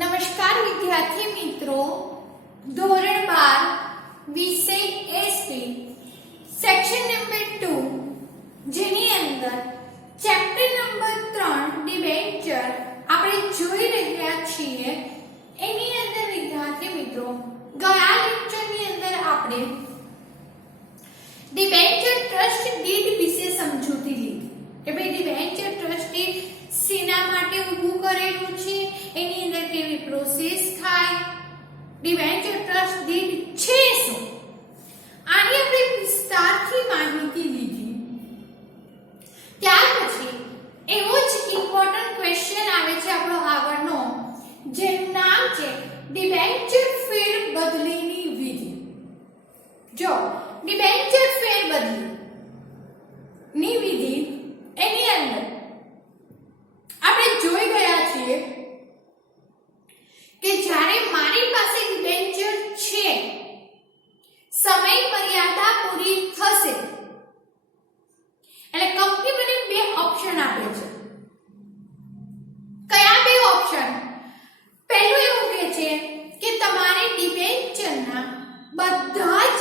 નમસ્કાર વિદ્યાર્થી મિત્રો, ધોરણ 12 વિષય એસપી સેક્શન નંબર 2 જેની અંદર ચેપ્ટર નંબર 3 ડિબેન્ચર આપણે જોઈ રહ્યા છીએ. એની અંદર વિદ્યાર્થી મિત્રો ગયા લેક્ચરની અંદર આપણે ડિબેન્ચર ટ્રસ્ટ ડીડ વિશે સમજૂતી લીધી કે ભાઈ ડિબેન્ચર ટ્રસ્ટ ડીડ શેના માટે ઊભું કરેલું છે, એની અંદર કેવી પ્રોસેસ થાય, ડિબેન્ચર ટ્રસ્ટ ડીડ છે શું, આની આપણે વિસ્તારથી માહિતી લીધી. ત્યાર પછી એવો જ ઇમ્પોર્ટન્ટ ક્વેશ્ચન આવે છે આપણો આગળનો, જેનું નામ છે ડિબેન્ચર ફેરબદલીની વિધિ. જો ડિબેન્ચર ફેરબદલીની વિધિ એની અંદર આપણે જોઈ ગયા છીએ કે જ્યારે મારી પાસે ડિબેન્ચર છે, સમય મર્યાદા પૂરી થશે એટલે કંપની મને બે ઓપ્શન આપે છે. કયા બે ઓપ્શન? પહેલું એવું કહે છે કે તમારે ડિબેન્ચરના બધા જ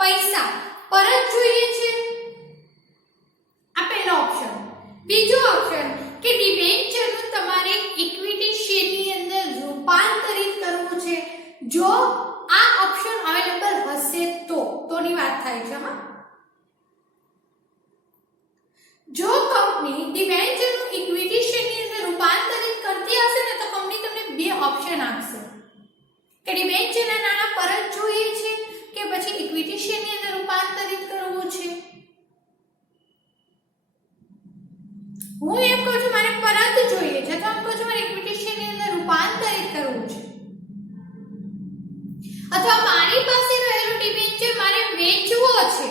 પૈસા પરત જોઈએ છે, આ પહેલો ઓપ્શન. બીજો ઓપ્શન કે ડિબેન્ચરનું તમારે ઇક્વિટી શેરની અંદર રૂપાંતરિત કરવું છે. જો આ ઓપ્શન અવેલેબલ હશે તોની વાત થાય છે. હા, જો કંપની ડિબેન્ચરનું ઇક્વિટી શેરની અંદર રૂપાંતરિત કરતી હશે ને તો કંપની તમને બે ઓપ્શન આપશે કે ડિબેન્ચરના નાણાં પરત જોઈએ છે કે પછી ઇક્વિટી શેરની અંદર રૂપાંતરિત કરવું છે. હું એમ કહું છું મારે પરત જોઈએ છે, અથવા કહું છું મારે ઇક્વિટી શેરની અંદર રૂપાંતરિત કરવું છે, અથવા મારી પાસે રહેલું ડિબેન્ચર મારે વેચવો છે,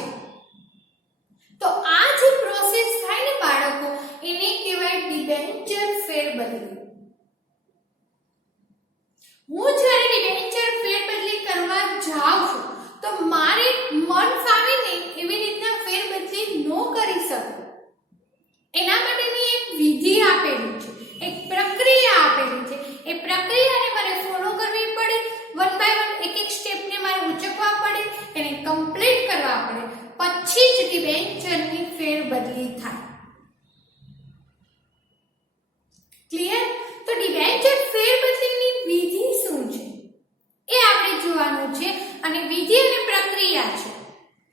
તો આ જે પ્રોસેસ થાય ને બાળકો, એને કહેવાય ડિબેન્ચર ફેરબદલી. હું જ્યારે ડિબેન્ચર ફેરબદલી કરવા જાઉં છું તો મારે મન ફાવે ને એવી રીતના ફેરબદલી ન કરી શકું. એના માટેની એક વિધિ આપેલી છે, એક પ્રક્રિયા આપેલી છે. એ પ્રક્રિયાને મારે ફોલો કરવી પડે, વન બાય વન એક એક સ્ટેપને મારે ઉચકવા પડે, એને કમ્પ્લીટ કરવા પડે, પછી જ ડિબેન્ચરની ફેરબદલી થાય. ક્લિયર? તો ડિબેન્ચર ફેરબદલીની વિધિ શું છે એ આપણે જોવાનું છે, અને વિધિ અને પ્રક્રિયા છે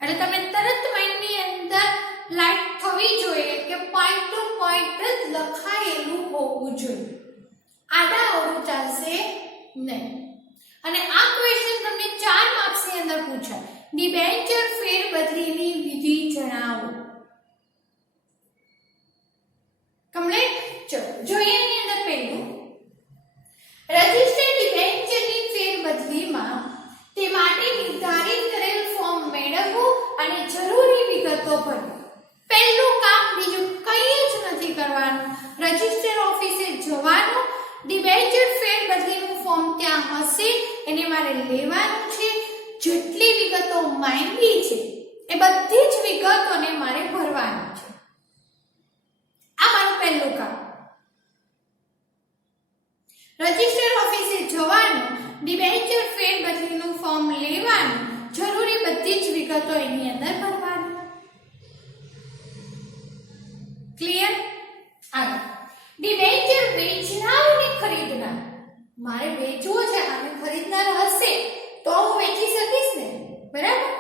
એટલે તમે તરત માઇન્ડની અંદર લાઈટ થવી જોઈએ કે પોઈન્ટ ટુ પોઈન્ટ જ લખાયેલું હોવું જોઈએ, આડા અવળું ચાલશે નહીં. અને આ ક્વેશ્ચન તમને 4 માર્ક્સની અંદર પૂછાય. ડિબેન્ચર ફેરબદલીની વિધિ જણાવો. કમ્પ્લીટ? ચલો જોઈએ. એની અંદર પહેલું, રજિસ્ટર્ડ ડિબેન્ચરની ફેરબદલીમાં તે માટે નિર્ધારિત કરેલ ફોર્મ મેળવવું અને જરૂરી વિગતો ભરવી. પહેલું કામ બીજું કંઈ જ નથી કરવાનું, રજિસ્ટર ઓફિસે જવાનું, ડિબેન્ચર ફેરબદલીનું ફોર્મ ત્યાં હશે એને મારે લેવાનું છે, જેટલી વિગતો માંગી છે એ બધી જ વિગતોને મારે ભરવાની છે. આ મારું પહેલું કામ. રજિસ્ટર ઓફિસે જવાનું, ડિબેન્ચર ફેરબદલીનું ફોર્મ લેવાનું, જરૂરી બધી જ વિગતો એની અંદર ભરવાની. ક્લિયર? આગળ, ડિબેન્ચર વેચનાર અને ખરીદનાર. મારે વેચવો છે અને ખરીદનાર હશે તો હું વેચી શકીશ ને, બરાબર?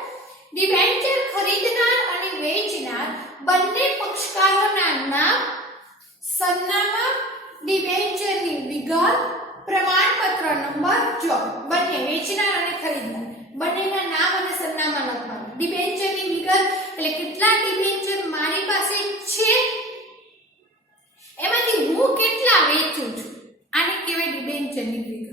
ડિબેન્ચર ખરીદનાર અને વેચનાર બંને પક્ષકારોના નામ, સરનામા, ડિબેન્ચરની વિગત, પ્રમાણપત્ર નંબર, જો બંને વેચનાર અને ખરીદનાર બંનેના નામ અને સરનામા લખવાનું. ડિબેન્ચરની વિગત એટલે કેટલા ડિબેન્ચર મારી પાસે છે, એમાંથી હું કેટલા વેચું છું, આને કહેવાય ડિબેન્ચરની વિગત.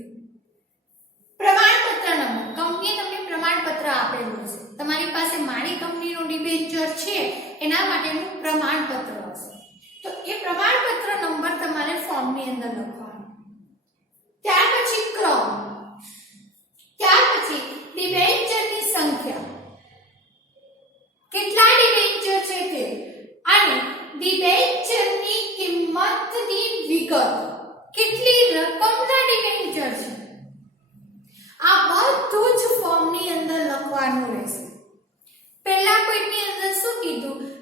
પ્રમાણપત્ર નંબર, કંપનીએ તમને પ્રમાણપત્ર આપેલું હશે, તમારી પાસે મારી કંપનીનું ડિબેન્ચર છે એના માટેનું પ્રમાણપત્ર હશે, તો એ પ્રમાણપત્ર નંબર તમારે ફોર્મની અંદર લખવાનો. ત્યાર પછી ક્રમ, ત્યાર પછી ડિબેન્ચરની સંખ્યા, કેટલા ડિબેન્ચર છે તે, અને ડિબેન્ચરની કિંમતની વિગત, કેટલી રકમના ડિબેન્ચર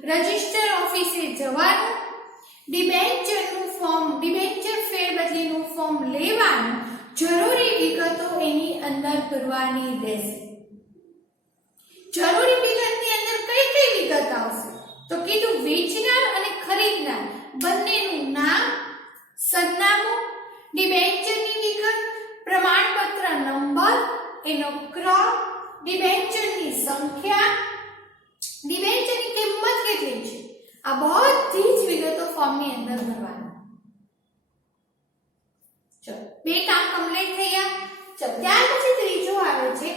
રજિસ્ટર ઓફિસે જવાનું, ડિબેન્ચર ફેરબદલીનું ફોર્મ લેવાનું, જરૂરી વિગતો એની અંદર ભરવાની રહેશે. જરૂરી વિગતની અંદર કઈ કઈ વિગત આવશે? તો કીધું વેચનાર અને ખરીદનાર બંનેનું નામ, સરનામું, ડિબેન્ચરની વિગત, પ્રમાણપત્ર નંબર, એનો ક્રમ, ડિબેન્ચરની સંખ્યા, ડિબેન્ચરની કિંમત કેટલી છે, આ બધી જ વિગતો ફોર્મની અંદર ભરવાની. ચલો, બે કામ કમ્પ્લીટ થઈ ગયા. ચલો, ત્યાર પછી ત્રીજો આવે છે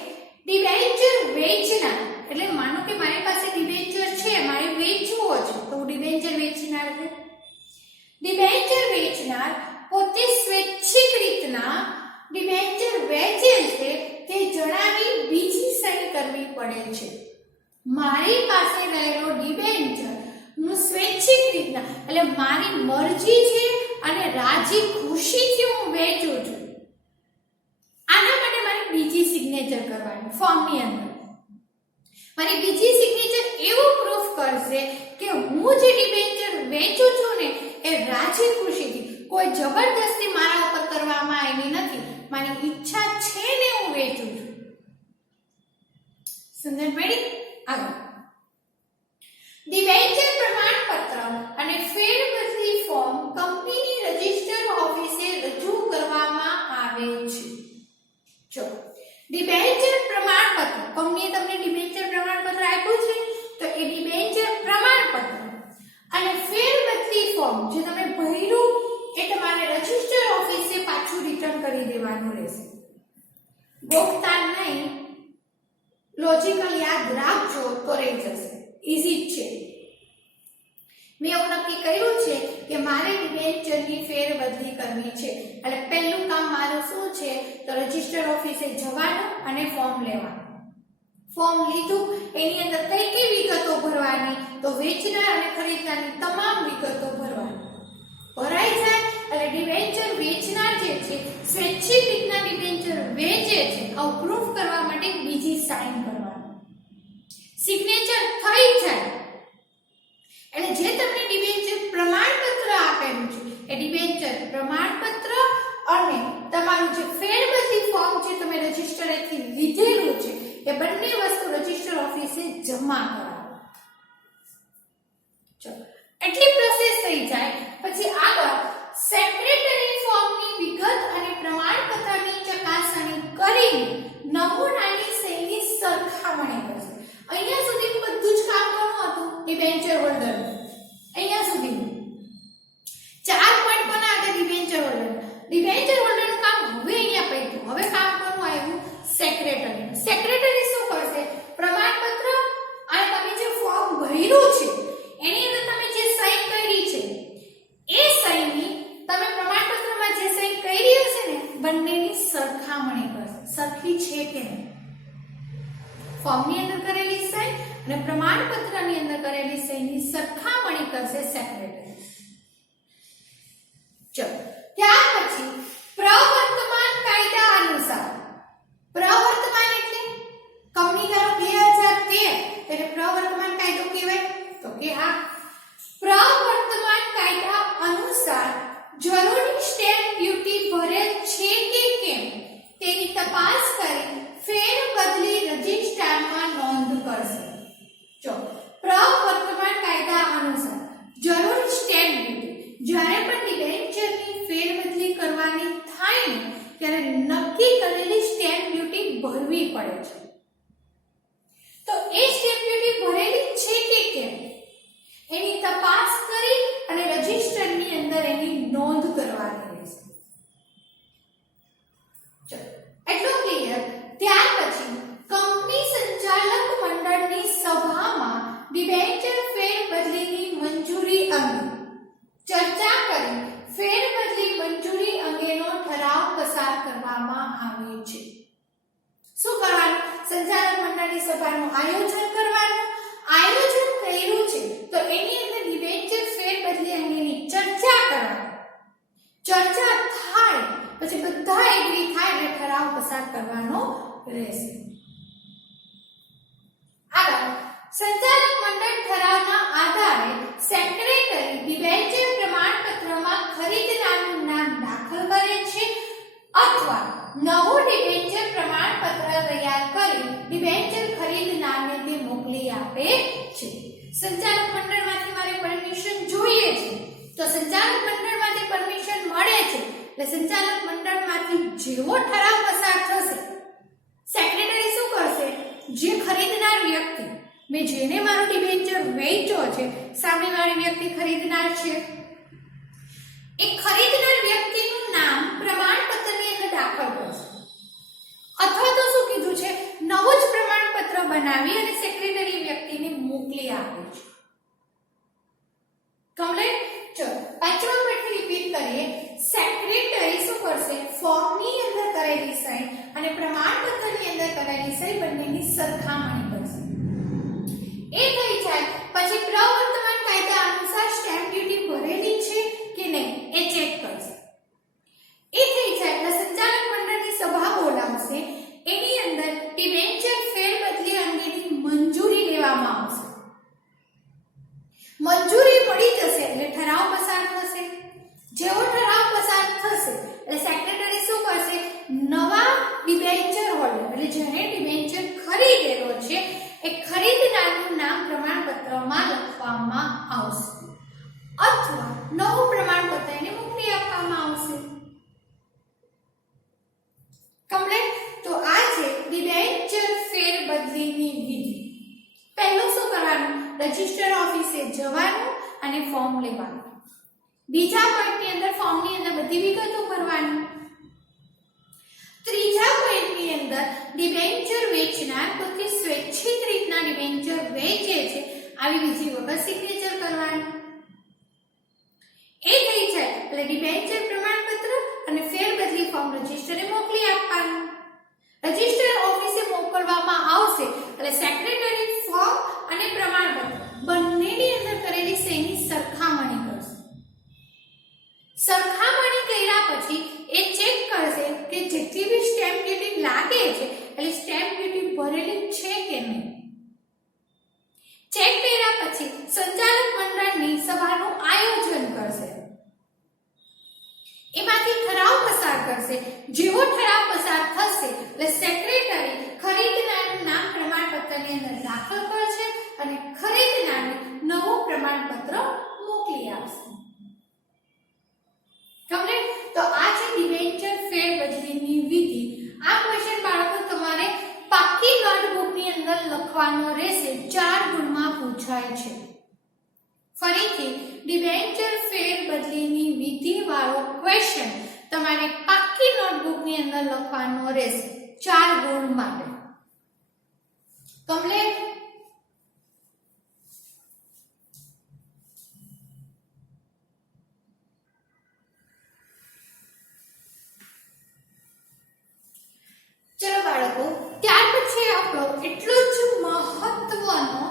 ડિબેન્ચર વેચનાર. એટલે માનો કે મારી પાસે ડિબેન્ચર છે, મારે વેચવો છે, તો હું ડિબેન્ચર વેચનાર છું. ડિબેન્ચર વેચનાર પોતે સ્વૈચ્છિક રીતના ડિબેન્ચર વેચે છે તે જણાવી બીજી સહી કરવી પડે છે. મારી પાસે રહેલો ડિબેન્ચર હું સ્વૈચ્છિક રીતના એટલે મારી મરજી છે અને રાજી ખુશીથી હું વેચું છું. આના માટે મારે બીજી સિગ્નેચર કરવાની ફોર્મની અંદર. મારી બીજી સિગ્નેચર એવું પ્રૂફ કરશે કે હું જે ડિબેન્ચર વેચું છું ને એ રાજી ખુશીથી, કોઈ જબરદસ્તી મારા ઉપર કરવામાં આવી નથી, મારી ઈચ્છા છે ને હું વેચું છું. સમજણ પડી? આગળ ડિબેન્ચર પ્રમાણપત્ર અને ફેરબદલી ફોર્મ કંપનીની રજિસ્ટર ઓફિસે રજૂ કરવામાં આવે છે. જો ડિબેન્ચર પ્રમાણપત્ર, કંપનીએ તમને ડિબેન્ચર પ્રમાણપત્ર આપ્યું છે તો એ ડિબેન્ચર પ્રમાણપત્ર અને ફેરબદલી ફોર્મ જે તમે ભર્યું એ તમારે રજિસ્ટર ઓફિસે પાછું રિટર્ન કરી દેવાનું રહેશે. ગોખતા નહીં, લોજિકલ યાદ રાખજો તો રહી જશે. ઈઝી જ છે. મેં એવું નક્કી કર્યું છે કે મારે ડિબેન્ચરની ફેરબદલી કરવી છે, એટલે પહેલું કામ મારું શું છે તો રજિસ્ટર ઓફિસે જવાનું અને ફોર્મ લેવાનું. ફોર્મ લીધું, એની અંદર કઈ કઈ વિગતો ભરવાની તો વેચનાર અને ખરીદનારની તમામ વિગતો ભરવાની. ભરાઈ જાય એટલે ડિબેન્ચર વેચનાર જે છે સ્વૈચ્છિક રીતના ડિબેન્ચર વેચે છે આવું પ્રૂફ કરવા માટે બીજી સાઇન કરવાની. સિગ્નેચર થઈ જાય એટલે જે તમને ડિબેન્ચર પ્રમાણપત્ર આપેલું છે એ ડિબેન્ચર પ્રમાણપત્ર અને તમારું જે ફેરબદલી ફોર્મ જે તમે રજિસ્ટરેથી લીધેલું છે એ બંને વસ્તુ રજિસ્ટર ઓફિસે જમા કરાવો. ચલો, એટલી પ્રોસેસ થઈ જાય પછી આગળ સેક્રેટરી ફોર્મની વિગત અને પ્રમાણપત્રની ચકાસણી કરીને નમૂનાની સહીની સરખામણી કરશે. અહીંયા સુધી બધું જ કામ કોનું હતું? Debenture holder. અહીંયા સુધી 4 પોઈન્ટ કોના હતા? Debenture holder. ડિબેન્ચર હોલ્ડરનું કામ હવે અહીંયા પડ્યું. હવે કામ કોનું આવ્યું? સેક્રેટરી. સેક્રેટરી શું કરશે? પ્રમાણપત્ર અને તમે જે ફોર્મ ભર્યું છે એની અંદર તમે જે સહી કરી છે એ સહીની તમે પ્રમાણપત્રમાં જે સહી કરી હશે ને બંનેની સરખામણી કરશે. સરખી છે કે નહીં? ફોર્મની અંદર કરેલી સહી અને પ્રમાણપત્રની અંદર કરેલી સહીની સરખામણી કરશે સેક્રેટરી. ચલો, ત્યાર પછી પ્રવર્તમાન કાયદા અનુસાર, પ્રવર્તમાન એટલે કંપની ધારો 2013 એટલે પ્રવર્તમાન કાયદો કહેવાય તો કે હા, પ્રવર્તમાન કાયદા અનુસાર જરૂરી સ્ટેમ્પ ડ્યુટી ભરેલ છે કે કેમ તેની તપાસ કરી ફેરબદલી રજિસ્ટરમાં નોંધ કરશે. જો પ્રવર્તમાન કાયદા અનુસાર જરૂરી સ્ટેમ્પ ડ્યુટી, જ્યારે પણ ડિબેન્ચરની ફેરબદલી કરવાની થાય ને ત્યારે નક્કી કરેલી સ્ટેમ્પ ડ્યુટી ભરવી પડે છે. તો એ સ્ટેમ્પ ડ્યુટી ભરેલી છે કે કેમ એની તપાસ કરી અને રજિસ્ટરની અંદર એની નોંધ કરવાની રહેશે. ચલો, એટલું ક્લિયર. ત્યાર પછી કંપની સંચાલક મંડળની સભામાં ડિબેન્ચર ફેરબદલીની મંજૂરી અંગે ચર્ચા કરી ફેરબદલી મંજૂરી અંગેનો ઠરાવ પસાર કરવામાં આવે છે. શું કરવાનું? સંચાલક મંડળની સભાનું આયોજન કરવાનું. આયોજન કર્યું છે તો એની અંદર ડિબેન્ચર ફેરબદલી અંગેની ચર્ચા કરવાની. ચર્ચા થાય પછી બધા એગ્રી થાય એટલે ઠરાવ પસાર કરવાનો રહેશે. આગળ સંચાલક મંડળ ઠરાવના આધારે તમારે સેક્રેટરી ડિબેન્ચર પ્રમાણપત્રમાં ખરીદનારનું નામ દાખલ કરે છે અથવા નવું ડિબેન્ચર પ્રમાણપત્ર તૈયાર કરી ડિબેન્ચર ખરીદનારને તે મોકલી આપે છે. સંચાલક મંડળમાંથી મારે પરમિશન જોઈએ છે તો સંચાલક મંડળમાંથી પરમિશન મળે છે એટલે સંચાલક મંડળમાંથી જેવો ઠરાવ પસાર થશે સેક્રેટરી શું કરશે, જે ખરીદનાર વ્યક્તિ મેં જેને મારો ડિબેન્ચર વેચ્યો છે સામેવાળી વ્યક્તિ ખરીદનાર છે એ ખરીદનાર વ્યક્તિનું નામ પ્રમાણપત્રની અંદર દાખલ કરશે અથવા તો શું કીધું છે નવું જ પ્રમાણપત્ર બનાવી અને સેક્રેટરી વ્યક્તિને મોકલી આપે છે. કમ્પ્લીટ. ચલો પાછળ પરથી રિપીટ કરીએ. સેક્રેટરી શું કરશે, ફોર્મની અંદર કરેલી સહી અને પ્રમાણપત્રની અંદર કરેલી સહી બંનેની સરખામણી કરશે. એ થઈ જાય પછી પ્રવર્તમાન કાયદા અનુસાર સ્ટેમ્પ ડ્યુટી ભરેલી છે કે નહીં એ ચેક કરશે. એ થઈ જાય એટલે સંચાલક મંડળની સભા બોલાવશે. એની અંદર ડિબેન્ચર ફેરબદલી અંગેની મંજૂરી લેવામાં આવશે. મંજૂરી મળી જશે એટલે ઠરાવ પસાર થશે. જેવો ઠરાવ પસાર થશે એટલે સેક્રેટરી શું કરશે, નવા ડિબેન્ચર હોલ્ડર એટલે જેણે ડિબેન્ચર ખરીદેલો છે એ ખરીદનારનું નામ પ્રમાણપત્રમાં લખવામાં આવશે અથવા નવું પ્રમાણપત્ર એને મોકલી આપવામાં આવશે. કમ્પ્લીટ. તો આ છે ડિબેન્ચર ફેરબદલીની વિધિ. પહેલું શું કરવાનું, રજિસ્ટર ઓફિસે જવાનું અને ફોર્મ લેવાનું. બીજા પોઈન્ટની અંદર ફોર્મની અંદર બધી વિગતો ભરવાની. ત્રીજા પોઈન્ટની અંદર ડિબેન્ચર વેચનાર પોતે સ્વૈચ્છિક રીતના ડિબેન્ચર વેચે છે આવી બીજી વખત સિગ્નેચર કરવાનું. એ થઈ જાય એટલે ડિબેન્ચર પ્રમાણપત્ર અને ફેરબદલી ફોર્મ રજિસ્ટરે મોકલી આપવાનું. રજિસ્ટર ઓફિસે મોકલવામાં આવશે એટલે સેક્રેટરી ફોર્મ અને પ્રમાણપત્ર બંનેની અંદર કરેલી સહીની સરખામણી કરશે. સરખામણી કર્યા પછી એ ચેક કરશે કે જેટલી બી સ્ટેમ્પ ડ્યુટી લાગે છે એટલે સ્ટેમ્પ ડ્યુટી ભરેલી છે કે નહીં. ચેક કર્યા પછી સંચાલક મંડળની સભાનું આયોજન કરશે. એમાંથી ઠરાવ પસાર કરશે. જેવો ઠરાવ પસાર થશે એટલે સેક્રેટરી ખરીદનારનું નામ પ્રમાણપત્રની અંદર દાખલ કરશે અને ખરીદનારને નવું પ્રમાણપત્ર મોકલી આપશે. કમ્પ્લીટ. તો આ છે ડિબેન્ચર ફેરબદલીની વિધિ. આ ક્વેશ્ચન બાળકો તમારે પાકી નોટબુકની અંદર લખવાનો રહેશે. 4 ગુણમાં પૂછાય છે. ફરીથી ડિબેન્ચર ફેરબદલીની વિધિ વાળો ક્વેશ્ચન તમારે પાકી નોટબુકની અંદર લખવાનો રહેશે 4 ગુણ માટે. કમ્પ્લીટ. ચલો બાળકો, ત્યાર પછી આપણો એટલો જ મહત્વનો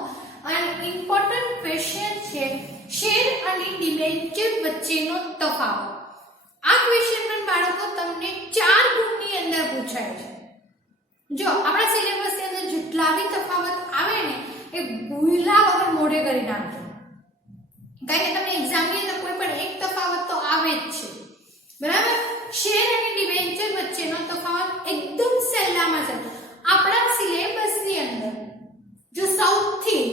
અને ઇમ્પોર્ટન્ટ ક્વેશ્ચન છે શેર અને ડિબેન્ચર વચ્ચેનો તફાવત. આ ક્વેશ્ચન પણ બાળકો તમને 4 ગુણની અંદર પૂછાય છે. જો આપણા સિલેબસની અંદર જેટલા બી તફાવત આવે ને એ ભૂલા વગર મોઢે કરી નાખજો. કારણ કે તમને એક્ઝામની અંદર કોઈ પણ એક તફાવત તો આવે જ છે. બરાબર. શેર અને ડિબેન્ચર વચ્ચેનો તફાવત એકદમ સહેલામાં છે. આપણા સિલેબસની અંદર જો સૌથી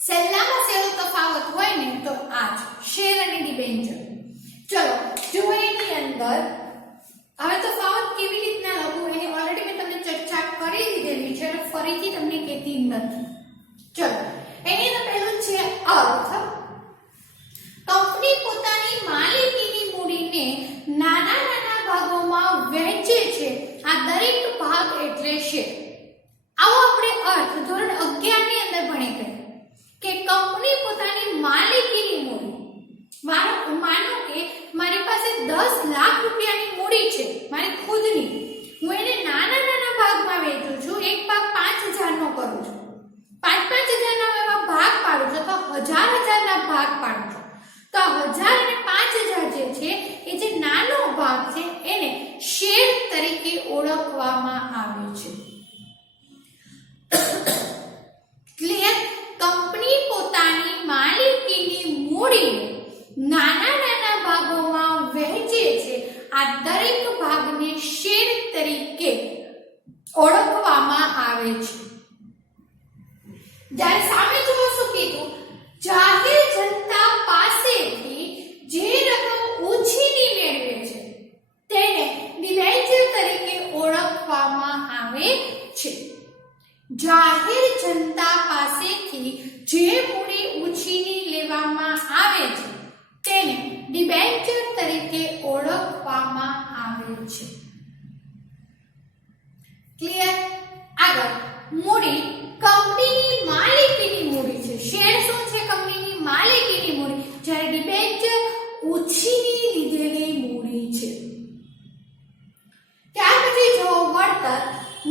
સહેલામાં સહેલો તફાવત હોય ને તો આ છે શેર અને ડિબેન્ચર. ચલો જો એની અંદર હવે તફાવત કેવી રીતના લખવું એની ઓલરેડી મેં તમને ચર્ચા કરી દીધેલી છે અને ફરીથી તમને કહેતી નથી. ચલો એની અંદર પહેલું છે અર્થ. કંપની પોતાની માલિકીની મૂડીને નાના નાના ભાગોમાં વહેંચે છે. આ દરેક ભાગ એટલે શેર. આવો આપણે અર્થ ધોરણ 11 ની અંદર ભણી ગયા કે કંપની પોતાની માલિકીની મૂડી, માનો કે મારી પાસે 10 લાખ રૂપિયાની મૂડી છે મારી ખુદની, હું એને નાના નાના ભાગમાં વહેંચું છું. એક ભાગ 5000 નો કરું છું, 5,000 ના એવા ભાગ પાડું છું તો 1000 ના ભાગ પાડું છું. તો 1000 અને 5000 જે છે એ જે નાનો ભાગ છે એને શેર તરીકે ઓળખવામાં આવે છે. ક્લિયર. કંપની પોતાની જ્યારે સામે જુઓ શું કીધું, જાહેર જનતા પાસેથી જે રકમ ઉછીની મેળવે છે તેને ડિબેન્ચર તરીકે ઓળખવામાં આવે છે. જાહેર જનતા પાસેથી જે મૂડી ઉછીની લેવામાં આવે છે તેને ડિબેન્ચર તરીકે ઓળખવામાં આવે છે. ક્લિયર? આગળ મૂડી કંપનીની માલિકીની મૂડી છે. શેર શું છે? કંપનીની માલિકીની મૂડી, જ્યારે ડિબેન્ચર ઉછીની લીધેલી મૂડી છે. ત્યાર પછી જો વળતર,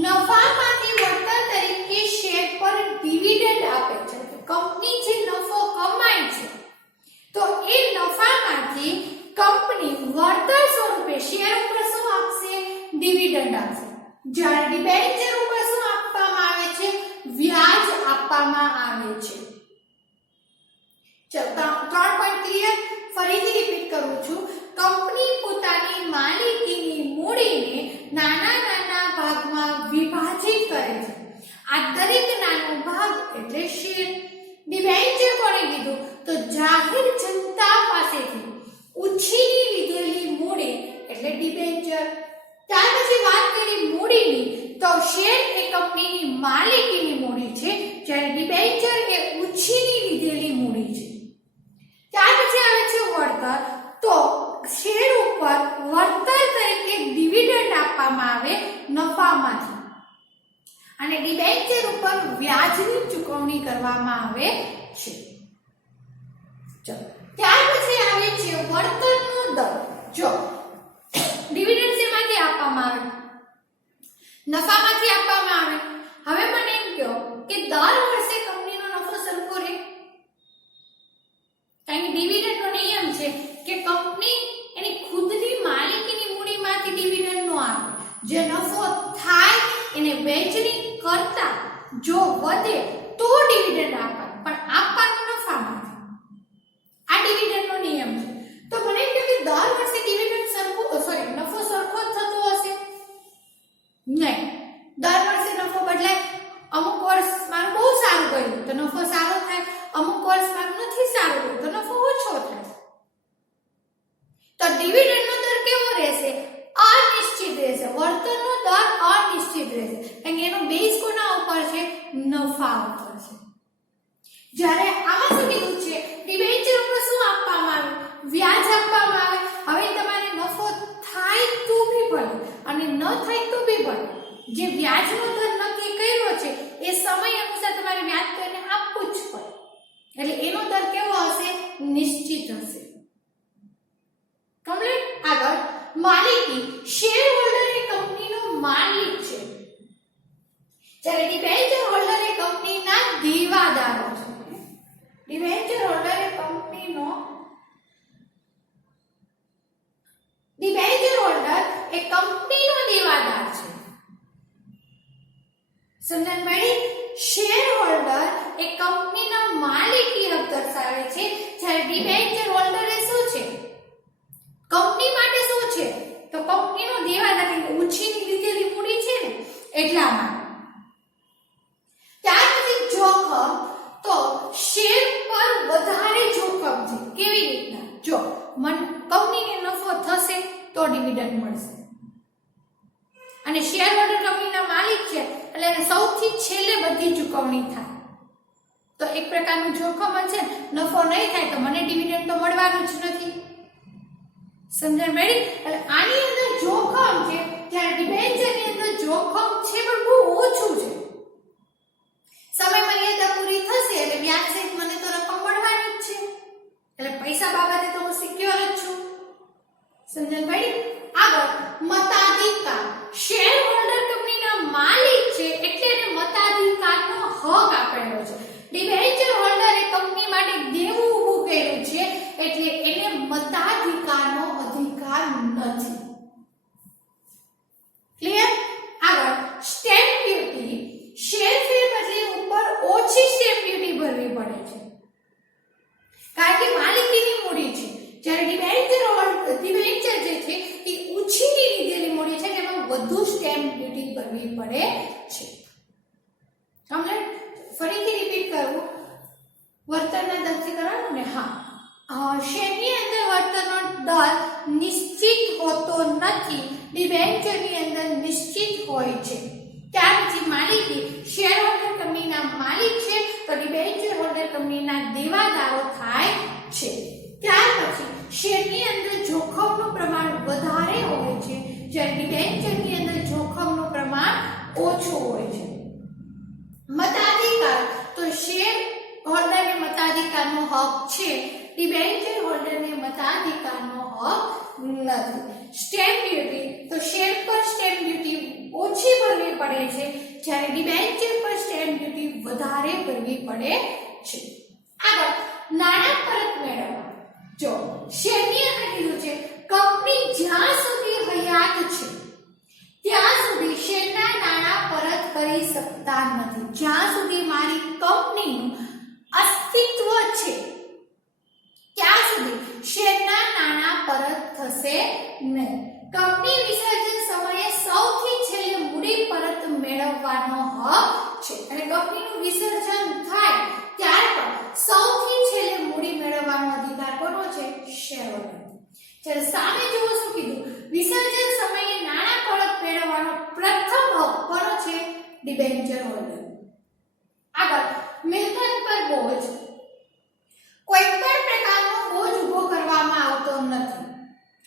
નફામાંથી વળતર તરીકે શેર પર ડિવિડન્ડ આપે છે. કંપની જે નફો કમાય છે તો એ નફામાંથી કંપની વળતર સ્વરૂપે શેર ઉપર શું આપશે? ડિવિડન્ડ આપશે. જ્યારે ડિબેન્ચર ઉપર શું આપવામાં આવે છે? વ્યાજ આપવામાં આવે છે. ચલો 3 પોઈન્ટ ક્લિયર. ફરીથી રિપીટ કરું છું. કંપની પોતાની માલિકીની મૂડીને નાના નાના ભાગમાં વિભાજિત કરે છે. આ દરેક નાનો ભાગ એટલે શેર. ડિબેન્ચર કોણે કીધું? તો જાહેર જનતા પાસેથી ઉછીની લીધેલી મૂડી એટલે ડિબેન્ચર. ત્યાર પછી વાત કરી મૂડીની, તો શેર એ કંપનીની માલિકીની મૂડી છે, જ્યારે ડિબેન્ચર એ ઉછીની લીધેલી મૂડી છે. ત્યાર પછી આવે છે વળતર. તો શેર ઉપર વળતર તરીકે ડિવિડન્ડ આપવામાં આવે નફામાંથી, અને ડિબેન્ચર ઉપર વ્યાજની ચૂકવણી કરવામાં આવે છે. ચલો ત્યાર પછી આવે છે વળતરનો દર. જો ડિવિડન્ડ શેમાંથી આપવામાં આવે? નફામાંથી આપવામાં આવે. હવે મને એમ કહો કે દર વર્ષે કંપનીનો નફો સરખો રહે? કારણ કે ડિવિડન્ડનો નિયમ છે કે કંપની એની ખુદની માલિકીની મૂડીમાંથી ડિવિડન્ડ નો આપે. જે નફો થાય એને વહેંચણી કરતા જો વધે તો ડિવિડન્ડ આપે, પણ આપવાનું નફામાંથી. આ ડિવિડન્ડનો નિયમ છે. તો મને એમ કહો કે દર વર્ષે ડિવિડન્ડ નફો સરખો જ થતો હશે? નહીં. દર વર્ષે નફો બદલાય. અમુક વર્ષ મારું બહુ સારું ગયું તો નફો સારો થાય, અમુક વર્ષ મારું નથી સારું ગયું તો નફો ઓછો થાય. તો ડિવિડન્ડનો દર કેવો રહેશે? અનિશ્ચિત રહેશે. વળતરનો દર અનિશ્ચિત રહેશે, કારણ કે એનો બેઝ કોના ઉપર છે? નફા ઉપર છે. જ્યારે આમાં શું કીધું છે? ડિબેન્ચર ઉપર શું આપવામાં આવે? વ્યાજ આપવામાં આવે. હવે તમારે નફો થાય તો બી ભલે અને ન થાય તો બી ભલે, જે વ્યાજનો દર નક્કી કર્યો છે એ સમય અનુસાર તમારે વ્યાજ તો એને આપવું જ પડે. એટલે એનો દર કેવો હશે? નિશ્ચિત હશે. કમ્પ્લીટ. આગળ માલિકી. શેર હોલ્ડર એ કંપનીનો માલિક છે, જ્યારે ડિબેન્ચર હોલ્ડર એ કંપનીના દેવાદારો છે. ડિબેન્ચર હોલ્ડર એ કંપનીનો દેવાદાર છે. સમજણ પડી? શેર હોલ્ડર એ કંપનીનો માલિકી હક દર્શાવે છે, જ્યારે ડિબેન્ચર હોલ્ડર એ શું છે? કંપની માટે શું છે? તો કંપનીનો દેવાદાર, કે ઉછીની લીધેલી મૂડી છે ને એટલા માટે. ત્યાર પછી જોખમ. તો શેર પર વધારે જોખમ છે. કેવી રીતના? જો કંપનીને નફો થશે તો ડિવિડન્ડ મળશે, અને શેર હોલ્ડર કંપનીના માલિક છે એટલે એને સૌથી છેલ્લે બધી ચૂકવણી થાય. તો એક પ્રકારનું જોખમ છે. નફો નહીં થાય તો મને ડિવિડન્ડ તો મળવાનું જ નથી. સમજણ પડી? એટલે આની અંદર જોખમ છે, જ્યારે ડિબેન્ચરની અંદર જોખમ છે પણ બહુ ઓછું છે. સમય મર્યાદા પૂરી થશે એટલે વ્યાજ સહિત મને તો રકમ મળવાની જ છે, એટલે પૈસા બાબતે તો હું સિક્યોર જ છું. સમજણ પડી? આગળ મતાધિકાર. શેર હોલ્ડર કંપનીના માલિક છે એટલે એને મતાધિકારનો હક આપેલો છે. ડિબેન્ચર હોલ્ડર એ કંપની માટે દેવું ઊભું કર્યું છે એટલે એને મતાધિકારનો અધિકાર નથી. ક્લિયર? આગળ સ્ટેમ્પ ડ્યુટી. શેર ફેર બદલી ઉપર ઓછી સ્ટેમ્પ ડ્યુટી ભરવી પડે છે, કારણ કે માલિકીની મૂડી છે. જ્યારે ડિબેન્ચર જે છે એ ઉછીની લીધેલી મૂડી છે, તેમાં વધુ સ્ટેમ્પ ડ્યુટી ભરવી પડે છે. સમજણ? ફરીથી રિપીટ કરવું? વળતરના દરથી કરવાનું ને? હા, શેરની અંદર વળતરનો દર નિશ્ચિત હોતો નથી, ડિબેન્ચરની અંદર નિશ્ચિત હોય છે. ત્યાર પછી માલિકી, શેર હોલ્ડર કંપનીના માલિક છે તો ડિબેન્ચર હોલ્ડર કંપનીના દેવાદારો થાય છે. ત્યાર પછી શેરની અંદર જોખમનું પ્રમાણ વધારે હોય છે, જ્યારે ડિબેન્ચરની અંદર જોખમનું પ્રમાણ ઓછું હોય છે. મતાધિકાર, તો શેર હોલ્ડરને મતાધિકારનો હક છે, ડિબેન્ચર હોલ્ડરને મતાધિકારનો હક નથી. સ્ટેમ્પ ડ્યુટી, તો શેર પર સ્ટેમ્પ ડ્યુટી ઓછી ભરવી પડે છે, જ્યારે ડિબેન્ચર પર સ્ટેમ્પ ડ્યુટી વધારે ભરવી પડે છે. આગળ નાણાં પરત મેળવવા. જો શેરની અંદર કીધું છે કંપની જ્યાં સુધી હયાત છે ત્યાં સુધી શેરના નાણાં પરત કરી શકતા નથી. જ્યાં સુધી મારી કંપનીનું અસ્તિત્વ છે ત્યાં સુધી શેરના નાણાં પરત થશે નહીં. કંપની વિસર્જન સમયે સૌથી છેલ્લે મૂડી પરત મેળવવાનો હક છે, અને કંપનીનું વિસર્જન થાય ત્યાર પણ સૌથી છેલ્લે મૂડી મેળવવાનો અધિકાર કોનો છે? શેરહોલ્ડર. જ્યારે સામે જુઓ શું કીધું? વિસર્જન સમયે નાણાં પરત મેળવવાનો પ્રથમ હક કોનો છે? Debenture holder. આગળ મિલકત પર બોજ. કોઈ પણ પ્રકારનો બોજ ઉભો કરવામાં આવતો નથી,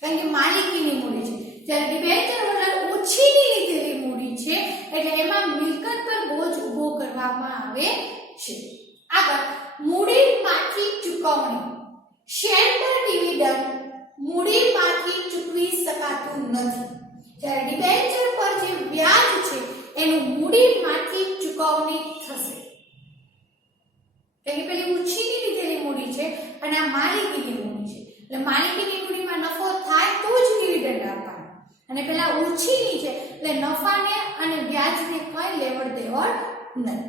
કારણ કે માલિકીની મૂડી છે. જ્યારે ડિબેન્ચર હોલ્ડર ઓછીની લીધેલી મૂડી છે એટલે એમાં મિલકત પર બોજ ઉભો કરવામાં આવે છે. આગળ મૂડીમાંથી ચૂકવણી. શેર પર ડિવિડન્ડ મૂડીમાંથી ચૂકવી શકાતું નથી, જ્યારે ડિબેન્ચર પર જે વ્યાજ છે એનું મૂડીમાંથી ચૂકવણી થશે. એટલે પેલી ઉછીની લીધેલી મૂડી છે અને આ માલિકીની મૂડી છે, એટલે માલિકીની મૂડીમાં નફો થાય તો જ ડિવિડન્ડ આપવાનો, અને પેલા ઉછીની છે એટલે નફાને અને વ્યાજને કોઈ લેવડ દેવડ નહીં.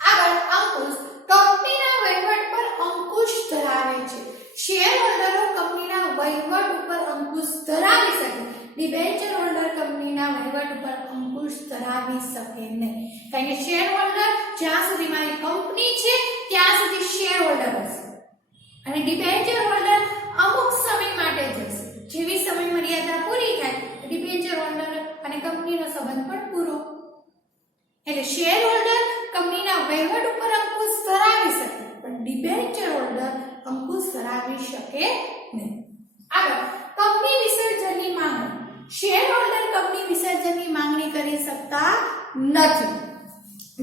આગળ અંકુશ. કંપનીના વહીવટ પર અંકુશ ધરાવે છે. શેર હોલ્ડરો કંપનીના વહીવટ ઉપર અંકુશ ધરાવી શકે, ડિબેન્ચર હોલ્ડર કંપનીના વહીવટ ઉપર અંકુશ ધરાવી શકે નહીં, કારણ કે શેર હોલ્ડર જ્યાં સુધી મારી કંપની છે ત્યાં સુધી શેર હોલ્ડર હશે, અને ડિબેન્ચર હોલ્ડર અમુક સમય માટે જ હશે. જેવી સમય મર્યાદા પૂરી થાય ડિબેન્ચર હોલ્ડર અને કંપનીનો સંબંધ પણ પૂરો. એટલે શેર હોલ્ડર કંપનીના વહીવટ ઉપર અંકુશ ધરાવી શકે, પણ ડિબેન્ચર હોલ્ડર અંકુશ ધરાવી શકે નહીં. આગળ કંપની વિસર્જનની માંગણી. શેર હોલ્ડર કંપની વિસર્જનની માંગણી કરી શકતા નથી,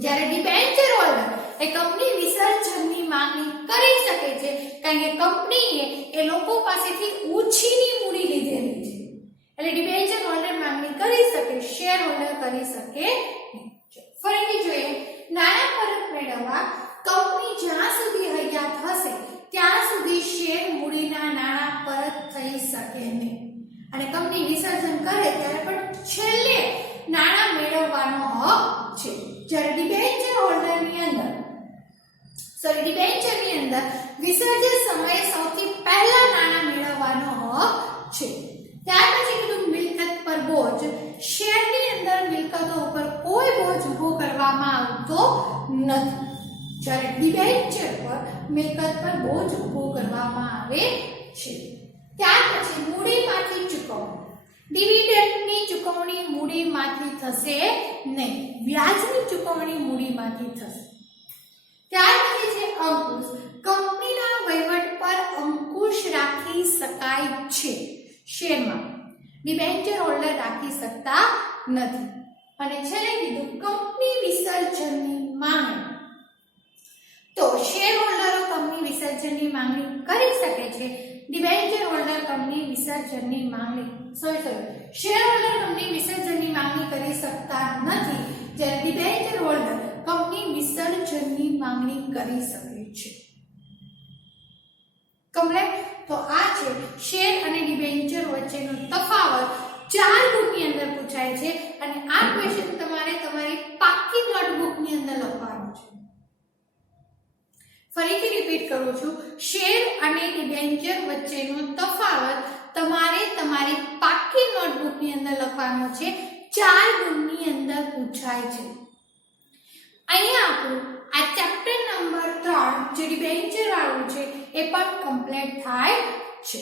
જ્યારે ડિબેન્ચર હોલ્ડર એ કંપની વિસર્જનની માંગણી કરી શકે છે, કારણ કે કંપનીએ એ લોકો પાસેથી ઓછીની મૂડી લીધેલી છે. એટલે ડિબેન્ચર હોલ્ડર માંગણી કરી શકે, શેર હોલ્ડર કરી શકે નહીં. ફરીથી જોઈએ. નાણાં પરત મેળવવા. કંપની જ્યાં સુધી હયાત હશે ત્યાં સુધી શેર મૂડીના નાણાં પરત થઈ શકે નહીં, અને કંપની વિસર્જન કરે ત્યારે પણ છેલ્લે નાણાં મેળવવાનો હક છે. જ્યારે ડિબેન્ચરની અંદર વિસર્જન સમયે સૌથી પહેલા નાણાં મેળવવાનો હક છે. ત્યાર પછી કીધું મિલકત પર બોજ. શેરની અંદર મિલકતો ઉપર કોઈ બોજ ઉભો કરવામાં આવતો નથી, જ્યારે ડિબેન્ચર પર મિલકત પર બોજ ઉભો કરવામાં આવે છે. ત્યાર પછી મૂડીમાંથી ચૂકવણી. ડિવિડન્ડની ચૂકવણી મૂડીમાંથી થશે નહીં, વ્યાજની ચૂકવણી મૂડીમાંથી થશે. ત્યાર પછી છે અંકુશ. કંપનીના વહીવટ પર અંકુશ રાખી શકાય છે શેરમાં, ડિબેન્ચર હોલ્ડર રાખી શકતા નથી. અને છેલ્લે કીધું કંપની વિસર્જનની માંગણી. તો શેર હોલ્ડરો કંપની વિસર્જનની માંગણી કરી શકે છે, ડિબેન્ચર હોલ્ડર કંપની વિસર્જનની માંગણી શેર હોલ્ડર કંપની વિસર્જનની માંગણી કરી શકતા નથી, જ્યારે ડિબેન્ચર હોલ્ડર કંપની વિસર્જનની માંગણી કરી શકે છે. કમ્પ્લીટ. તો આ છે શેર અને ડિબેન્ચર વચ્ચેનો તફાવત 4 બુકની અંદર પૂછાય છે, અને આ ક્વેશ્ચન તમારે તમારી પાકી નોટબુકની અંદર લખવાનો છે. ફરીથી રિપીટ કરું છું. શેર અને ડિબેન્ચર વચ્ચેનો તફાવત તમારે તમારી પાકી નોટબુકની અંદર લખવાનો છે. 4 ગુણની અંદર પૂછાય છે. અહીંયા આપણું આ ચેપ્ટર નંબર 3 જે ડિબેન્ચર વાળું છે એ પણ કમ્પ્લીટ થાય છે.